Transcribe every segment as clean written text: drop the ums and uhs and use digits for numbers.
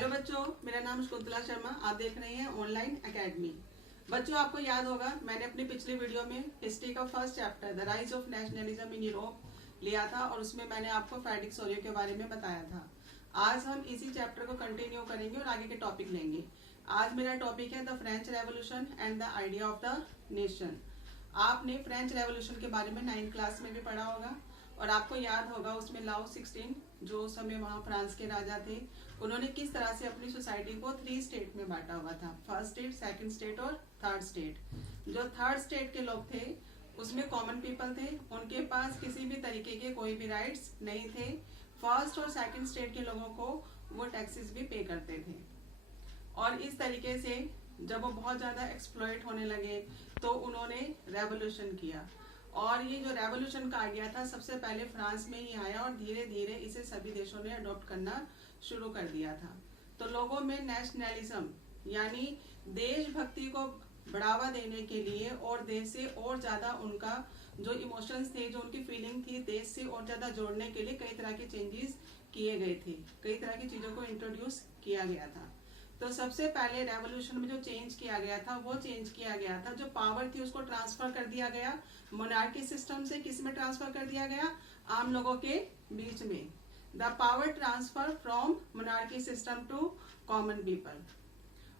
Hello बच्चों, मेरा नाम शकुंतला शर्मा। आप देख रहे हैं ऑनलाइन एकेडमी। बच्चों, आपको याद होगा मैंने अपनी पिछली वीडियो में हिस्ट्री का first chapter the rise of nationalism in Europe लिया था और उसमें मैंने आपको फ्रेडरिक सोलियो के बारे में बताया था। आज हम इसी चैप्टर को कंटिन्यू करेंगे और आगे के टॉपिक लेंगे। आज मेरा टॉपिक है the French revolution and the idea of the nation. आपने फ्रेंच रेवोल्यूशन के बारे में 9th क्लास में भी पढ़ा होगा और आपको याद होगा उसमें लाओ 16 जो उस समय वहाँ फ्रांस के राजा थे, उन्होंने किस तरह से अपनी सोसाइटी को 3 स्टेट में बांटा हुआ था। फर्स्ट स्टेट, सेकंड स्टेट और थर्ड स्टेट। जो थर्ड स्टेट के लोग थे उसमें कॉमन पीपल थे, उनके पास किसी भी तरीके के कोई भी राइट्स नहीं थे। फर्स्ट और सेकंड स्टेट के लोगों को वो टैक्सेस भी पे करते थे और इस तरीके से जब वो बहुत ज्यादा एक्सप्लॉइट होने लगे तो उन्होंने रेवोल्यूशन किया और ये जो रेवोल्यूशन का आइडिया था सबसे पहले फ्रांस में ही आया और धीरे धीरे इसे सभी देशों ने अडॉप्ट करना शुरू कर दिया था। तो लोगों में नेशनलिज्म यानी देशभक्ति को बढ़ावा देने के लिए और देश से और ज्यादा उनका जो इमोशंस थे, जो उनकी फीलिंग थी, देश से और ज्यादा जोड़ने के लिए कई तरह के चेंजेस किए गए थे, कई तरह की चीजों को इंट्रोड्यूस किया गया था। तो सबसे पहले रेवोल्यूशन में जो चेंज किया गया था वो चेंज किया गया था जो पावर थी उसको ट्रांसफर कर दिया गया मोनार्की सिस्टम से। किस में ट्रांसफर कर दिया गया? आम लोगों के बीच में। The power transfer from monarchy system to common people.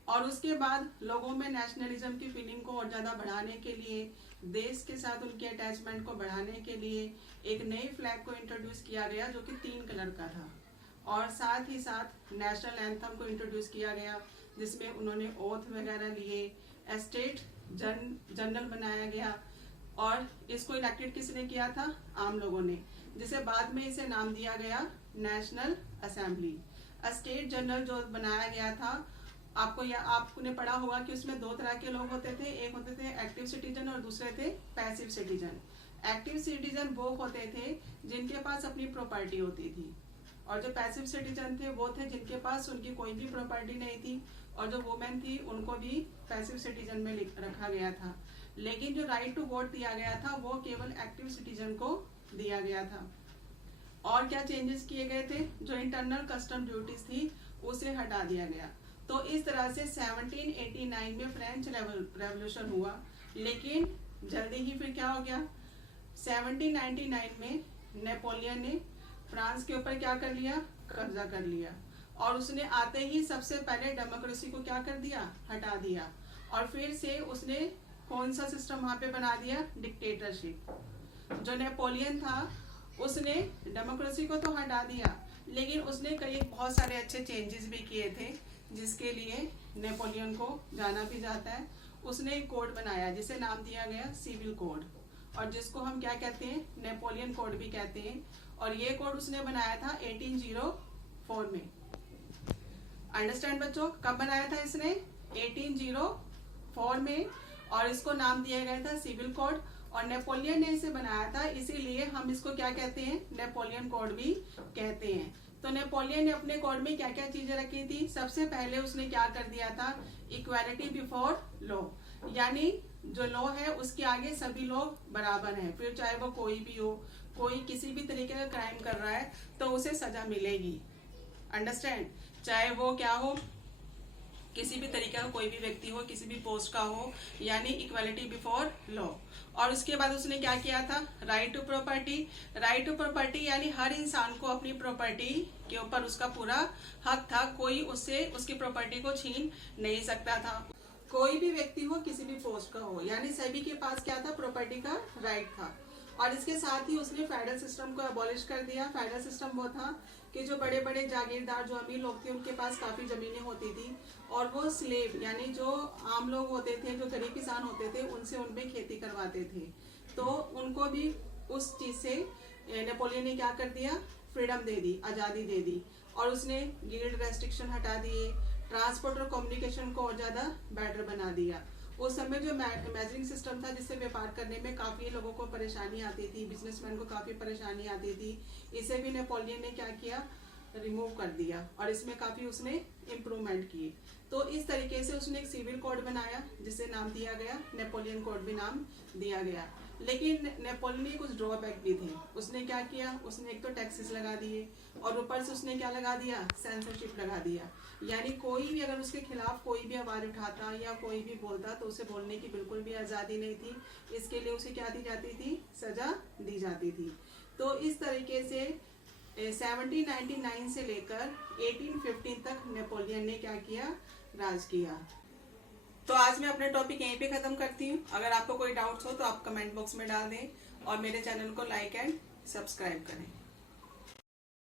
और उसके बाद लोगों में नेशनलिज्म की फीलिंग को और ज्यादा बढ़ाने के लिए, देश के साथ उनकी अटैचमेंट को बढ़ाने के लिए एक नई फ्लैग को इंट्रोड्यूस किया गया जो कि 3 कलर का था और साथ ही साथ नेशनल एंथम को इंट्रोड्यूस किया गया जिसमें उन्होंने ओथ वगैरह लिए। स्टेट जनरल बनाया गया और इसको इलेक्टेड किसने किया था? आम लोगों ने, जिसे बाद में इसे नाम दिया गया नेशनल असेंबली। स्टेट जनरल जो बनाया गया था, आपने पढ़ा होगा कि उसमें 2 तरह के लोग होते थे। एक होते थे एक्टिव सिटीजन और दूसरे थे पैसिव सिटीजन। एक्टिव सिटीजन वो होते थे जिनके पास अपनी प्रॉपर्टी होती थी और जो पैसिव सिटीजन थे वो थे जिनके पास उनकी कोई भी प्रॉपर्टी नहीं थी और जो वुमेन थी उनको भी पैसिव सिटीजन में रखा गया था। लेकिन जो राइट टू वोट दिया गया था वो केवल एक्टिव सिटीजन को दिया गया था। और क्या चेंजेस किए गए थे? जो इंटरनल कस्टम ड्यूटीज थी उसे हटा दिया गया। तो इस तरह से 1789 में फ्रेंच रेवोल्यूशन हुआ। लेकिन जल्दी ही फिर क्या हो गया? 1799 में नेपोलियन ने फ्रांस के ऊपर क्या कर लिया? कब्जा कर लिया और उसने आते ही सबसे पहले डेमोक्रेसी को क्या कर दिया? हटा दिया और फिर से उसने कौन सा सिस्टम वहां पे बना दिया? डिक्टेटरशिप। जो नेपोलियन था उसने डेमोक्रेसी को तो हटा दिया लेकिन उसने कई बहुत सारे अच्छे चेंजेस भी किए थे जिसके लिए नेपोलियन को जाना भी जाता है। उसने एक कोड बनाया जिसे नाम दिया गया सिविल कोड और जिसको हम क्या कहते हैं? नेपोलियन कोड भी कहते हैं। और ये कोड उसने बनाया था 1804 में। अंडरस्टैंड बच्चों? कब बनाया था इसने? 1804 में और इसको नाम दिया गया था सिविल कोड और नेपोलियन ने इसे बनाया था, इसीलिए हम इसको क्या कहते हैं? नेपोलियन कोड भी कहते हैं। तो नेपोलियन ने अपने कोड में क्या क्या चीजें रखी थी? सबसे पहले उसने क्या कर दिया था? इक्वालिटी बिफोर लॉ, यानी जो लॉ है उसके आगे सभी लोग बराबर हैं। फिर चाहे वो कोई भी हो, कोई किसी भी तरीके का क्राइम कर रहा है तो उसे सजा मिलेगी। अंडरस्टैंड? चाहे वो क्या हो, किसी भी तरीके का कोई भी व्यक्ति हो, किसी भी पोस्ट का हो, यानी इक्वालिटी बिफोर लॉ। और उसके बाद उसने क्या किया था? Right to property. Right to property यानी हर इंसान को अपनी प्रॉपर्टी के ऊपर उसका पूरा हक था, कोई उससे उसकी प्रॉपर्टी को छीन नहीं सकता था। कोई भी व्यक्ति हो, किसी भी पोस्ट का हो, यानी सभी के पास क्या था? प्रॉपर्टी का राइट था। और इसके साथ ही उसने फेडरल सिस्टम को अबॉलिश कर दिया। फेडरल सिस्टम वो था कि जो बड़े बड़े जागीरदार, जो अमीर लोग थे, उनके पास काफी जमीनें होती थी और वो स्लेव यानी जो आम लोग होते थे, जो गरीब किसान होते थे, उनसे उनमें खेती करवाते थे। तो उनको भी उस चीज से नेपोलियन ने क्या कर दिया? फ्रीडम दे दी, आजादी दे दी और उसने गिल्ड रेस्ट्रिक्शन हटा दिए, ट्रांसपोर्ट और कम्युनिकेशन को और ज्यादा बेटर बना दिया। उस समय जो मेजरिंग सिस्टम था जिससे व्यापार करने में काफी लोगों को परेशानी आती थी, बिजनेसमैन को काफी परेशानी आती थी, इसे भी नेपोलियन ने क्या किया? रिमूव कर दिया और इसमें काफी उसने इम्प्रूवमेंट किए। तो इस तरीके से उसने एक सिविल कोड बनाया जिसे नाम दिया गया नेपोलियन कोड भी नाम दिया गया। लेकिन नेपोलियन के कुछ ड्रॉबैक भी थे। उसने क्या किया, उसने एक तो टैक्सेस लगा दिए और ऊपर से उसने क्या लगा दिया, सेंसरशिप लगा दिया। यानी कोई भी अगर उसके खिलाफ कोई भी आवाज उठाता या कोई भी बोलता तो उसे बोलने की बिल्कुल भी आज़ादी नहीं थी। इसके लिए उसे क्या दी जाती थी, सजा दी जाती थी। तो इस तरीके से 1799 से लेकर 1815 तक नेपोलियन ने क्या किया, राज किया। तो आज मैं अपने टॉपिक यहीं पे खत्म करती हूँ। अगर आपको कोई डाउट्स हो तो आप कमेंट बॉक्स में डाल दें और मेरे चैनल को लाइक एंड सब्सक्राइब करें।